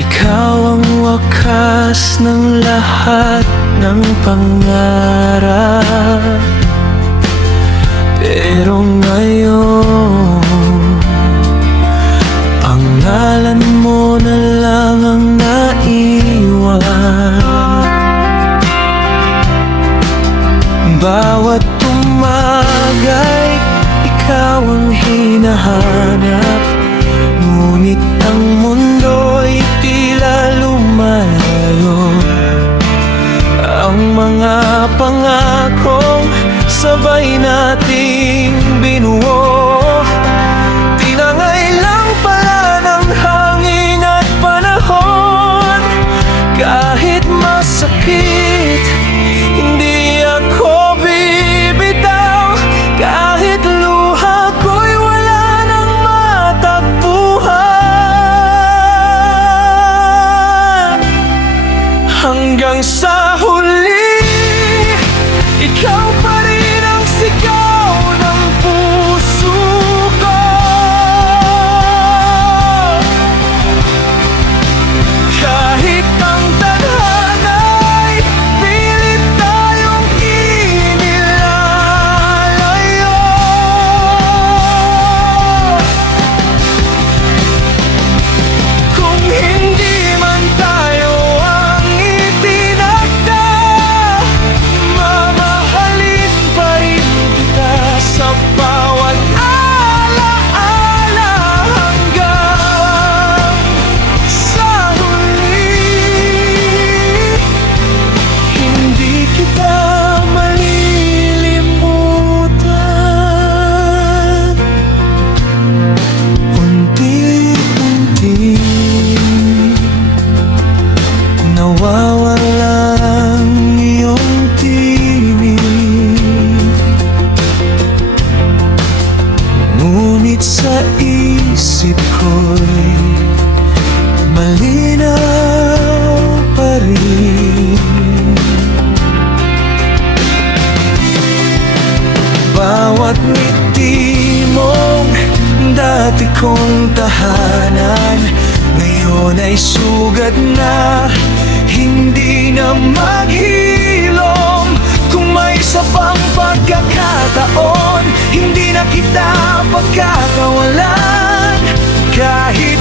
Ikaw ang wakas ng lahat ng pangarap. Pero ngayon, ang ngalan mo na lang ang naiwan. Bawat umaga'y ikaw ang hinahanap, ngunit ang mundo'y tila lumalayo. Ang mga pangakong sabay nating binuo, tinangay lang pala ng hangin at panahon. Kahit masakit, hindi ako bibitaw. Kahit luha ko'y wala nang matakbuhan. Hanggang sa huli, ikaw pa rin ang sigaw ng puso ko. Kahit ang tadhana'y pilit tayong inilalayo, kung hindi man tayo ang itinakda, mamahalin pa rin kita sa bawat alaala. Hanggang sa huli, hindi kita malilimutan. Unti-unti nawawala ang iyong tinig, ngunit sa isip ko'y malinaw pa rin. Bawat ngiti mong dati kong tahanan, ngayon ay sugat na, hindi na maghilom. Kung may isa pang pagkakataon, hindi na kita pagkakawalan. Kahit